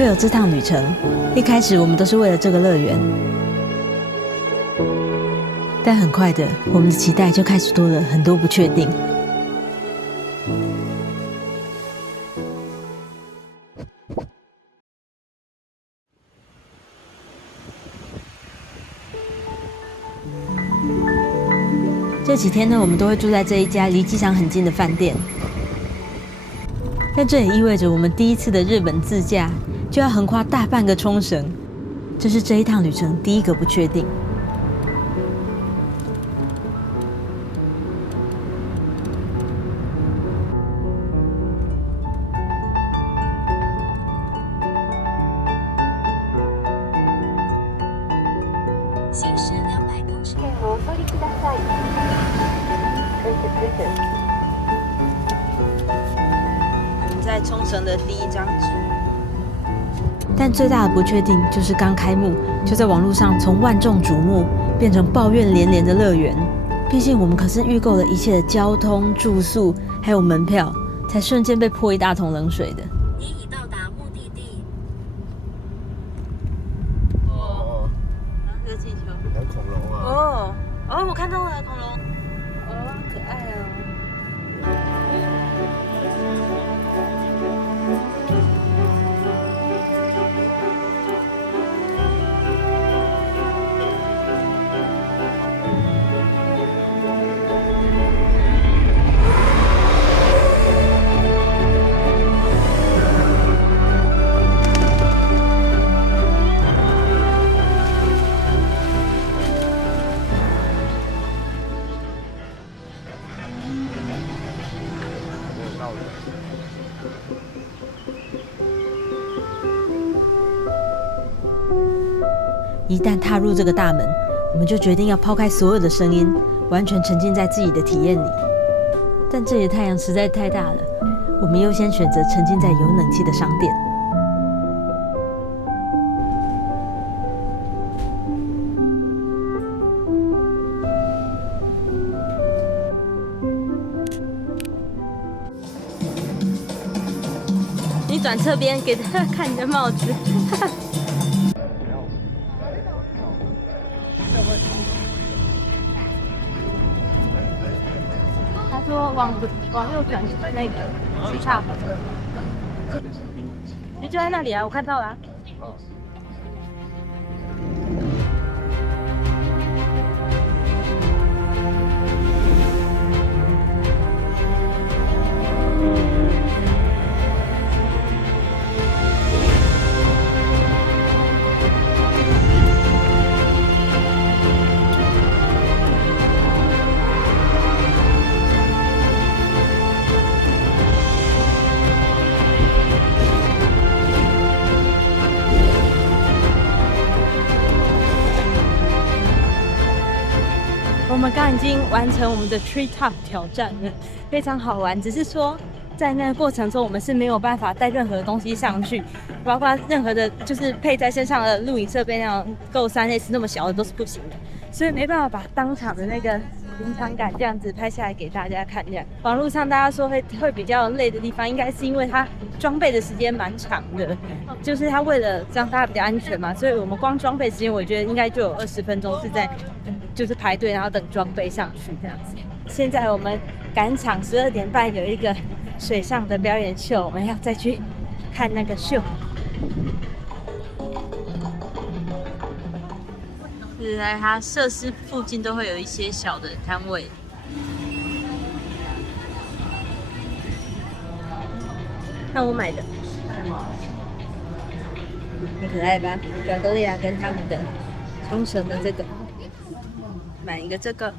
會有這趟旅程。一開始我們都是為了這個樂園，但很快的，我們的期待就開始多了很多不確定。這幾天呢，我們都會住在這一家離機場很近的飯店，但這也意味着我們第一次的日本自駕就要橫跨大半個沖繩，這是這一趟旅程第一個不確定。我们在冲绳的第一张纸，但最大的不確定就是刚開幕就在網絡上從萬眾矚目變成抱怨連連的樂園。畢竟我們可是預購了一切的交通、住宿還有門票，才瞬間被潑一大桶冷水的。你已到達目的地。哦，藍色氣球，有恐龍啊！哦，我看到了恐龍，哦，可愛哦。一旦踏入這個大門，我們就決定要拋開所有的聲音，完全沉浸在自己的體驗裡。但這裡的太陽實在太大了，我們優先選擇沉浸在有冷氣的商店。你轉側邊給他看你的帽子。他說往右轉是那個去岔，就在那裡啊，我看到了啊。我们刚已經完成我們的 Tree Top 挑戰了，非常好玩。只是說，在那個過程中，我們是沒有辦法帶任何東西上去，包括任何的，就是配在身上的錄影設備那種Go 3S那麼小的都是不行的，所以沒辦法把當場的那個臨場感這樣子拍下來給大家看。這樣，網絡上大家說會比較累的地方，應該是因為它裝備的時間蠻長的，就是它為了讓大家比較安全嘛，所以我們光裝備時間，我覺得應該就有20分鐘是在。就是排隊，然後等裝備上去這樣子。現在我們趕場，12點半有一個水上的表演秀，我們要再去看那個秀。是在它設施附近都會有一些小的攤位。看我買的，很可愛吧？巧克力啊，跟他們的沖繩的這個。買一個這個。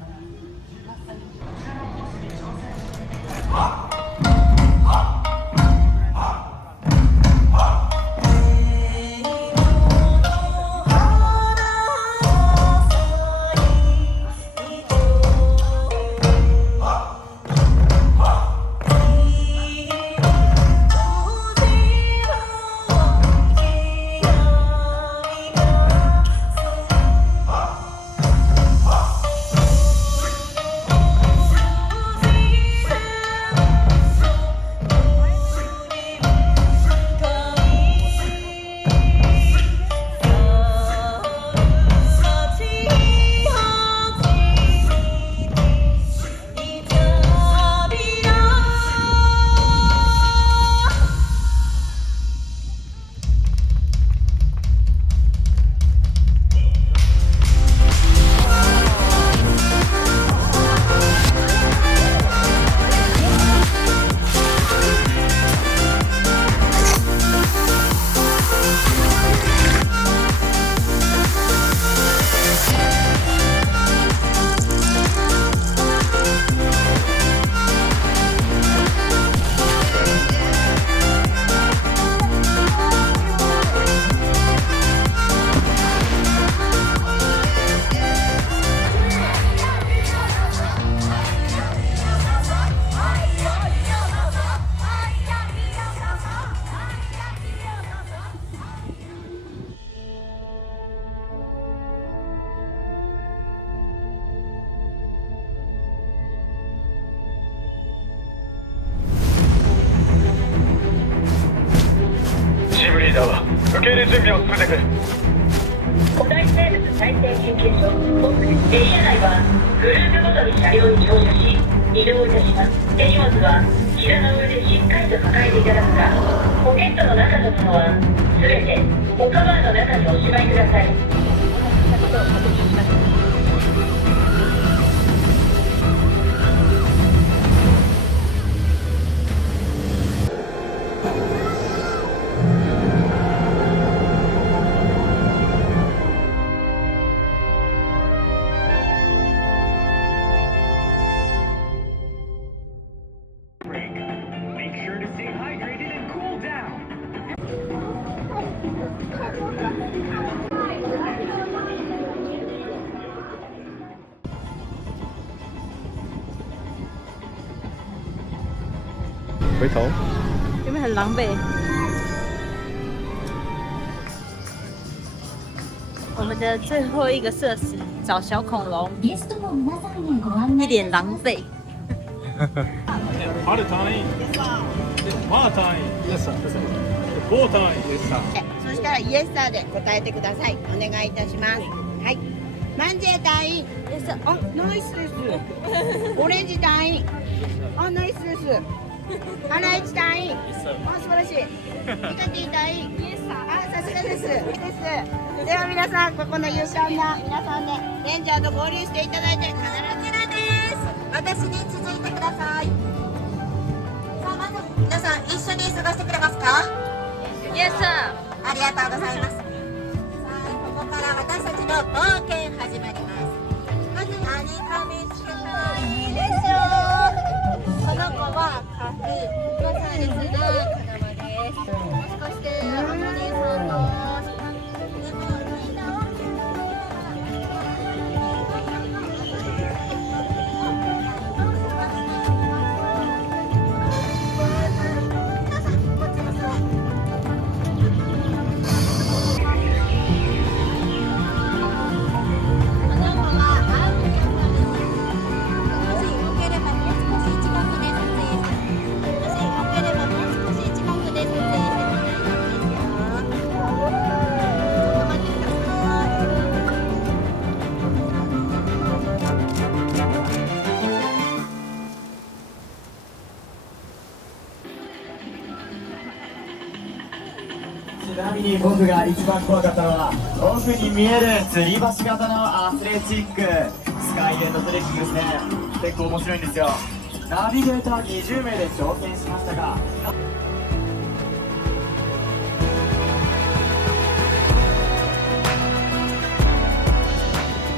ーダーは受け入れ準備を進めてくれ。古代生物再生研究所列車内はグループごとに車両に乗車し移動いたします。手荷物は膝の上でしっかりと抱えていただくか、ポケットの中のものはすべておカバーの中におしまいください。回头。有没有很狼狈？我们的最后一个设施找小恐龍，一臉狼狽。春単位、マー単位、5単位でした。そしたらイエスターで答えてください。お願いいたします。はい。マンジェ隊員。あ、ナイスです。オレンジ隊員。あ、ナイスです。花市隊員。あ、素晴らしい。ミカティ隊員。あ、さすがです。では皆さん、ここの勇敢な皆さんでレンジャーと合流していただいて必ずです。私に続いてください。さあ、まず皆さん一緒に過ごしてくれますか？イエスさん。ありがとうございます。さあ、ここから私たちの冒険始まります。まずアニカミつけたらいいでしょう。この子はカフ5歳ですが子供です。もしかしてお兄さんのでもみんな大きくちなみに僕が一番怖かったのは奥に見える吊り橋型のアスレチックスカイレンドトレッキングですね。結構面白いんですよ。ナビゲーター20名で挑戦しましたが、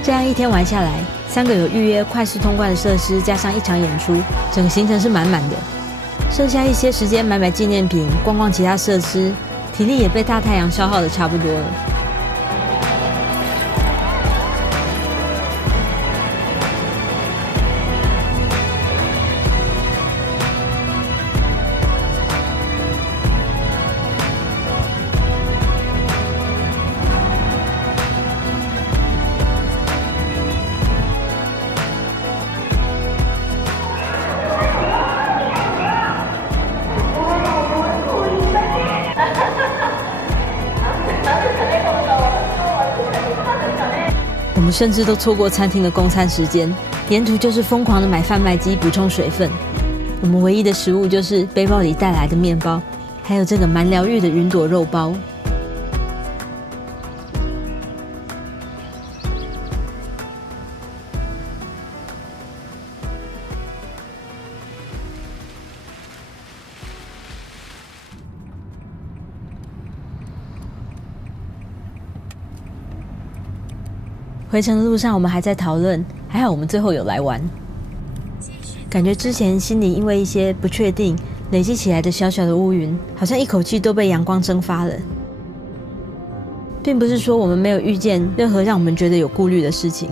这样一天玩下来，3個有預約快速通關的設施，加上一場演出，整個行程是滿滿的。剩下一些時間買紀念品、逛逛其他設施，體力也被大太陽消耗的差不多了。我們甚至都錯過餐廳的供餐時間，沿途就是瘋狂的買販賣機補充水分。我們唯一的食物就是背包裡帶來的麵包，還有這個蠻療癒的雲朵肉包。回程的路上，我們還在討論，還好我們最後有來玩。感覺之前心裡因為一些不確定累積起來的小小的烏雲，好像一口氣都被陽光蒸發了。並不是說我們沒有遇見任何讓我們覺得有顧慮的事情。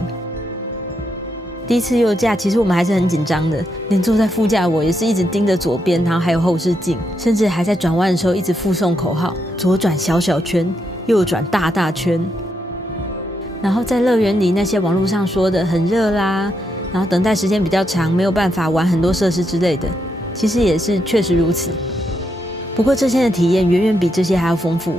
第一次右駕，其實我們還是很緊張的，連坐在副駕我也是一直盯着左邊，然後還有後視鏡，甚至還在轉彎的時候一直複誦口號：左轉小小圈，右轉大大圈。然後在樂園裡那些網絡上說的很熱啦，然後等待時間比較長，沒有辦法玩很多設施之類的，其實也是確實如此。不過這天的體驗遠遠比這些還要豐富。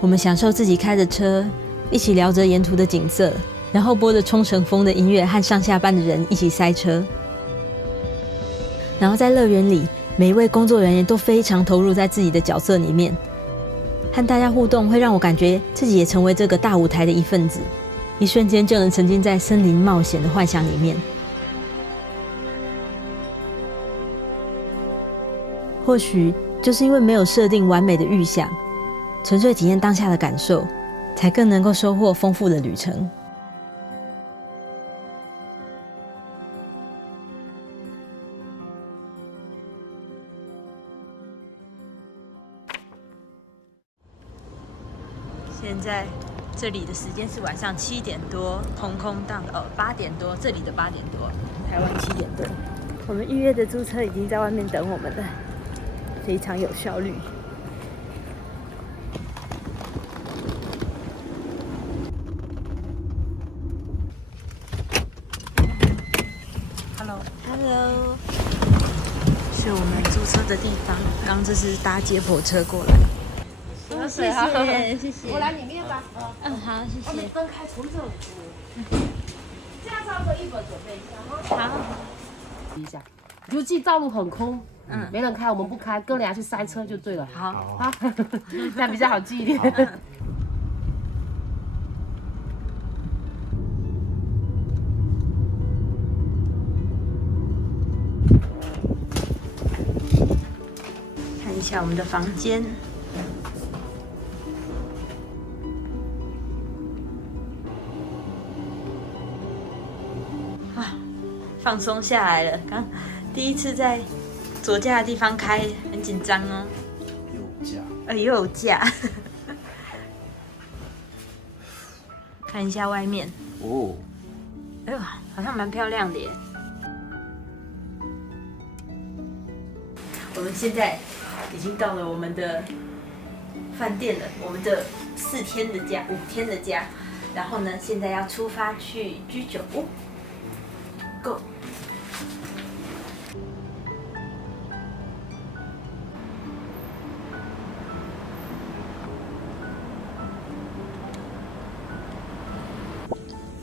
我們享受自己開着車，一起聊着沿途的景色，然後播着沖繩風的音樂，和上下班的人一起塞車。然後在樂園裡，每一位工作人員都非常投入在自己的角色裡面，和大家互動會讓我感覺自己也成為這個大舞台的一份子，一瞬間就能沉浸在森林冒險的幻想裡面。或許就是因為沒有設定完美的預想，純粹體驗當下的感受，才更能夠收穫豐富的旅程。现在这里的时间是晚上7点多，空空荡8点多，这里的8点多，台灣7點多。我們預約的租車已經在外面等我們了，非常有效率。Hello， 是我們租車的地方。剛剛這是搭接駁車過來。謝謝，謝謝。我來裡面吧。嗯，好，謝謝。我們分開從這裡租。駕照和一本準備一下哈。好。一下，你就记道路很空，没人開，我們不開，跟人家去塞車就對了。好，好，這樣比較好記一點。看一下我們的房間。放鬆下來了，剛第一次在左駕的地方開，很緊張哦。又有駕。看一下外面。哦。哎呦，好像蠻漂亮的耶。我們現在已經到了我們的飯店了，我們的4天的假，5天的假。然後呢，現在要出發去居酒屋。Go。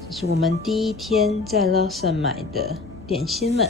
这是我們第一天在 Lawson 買的點心們。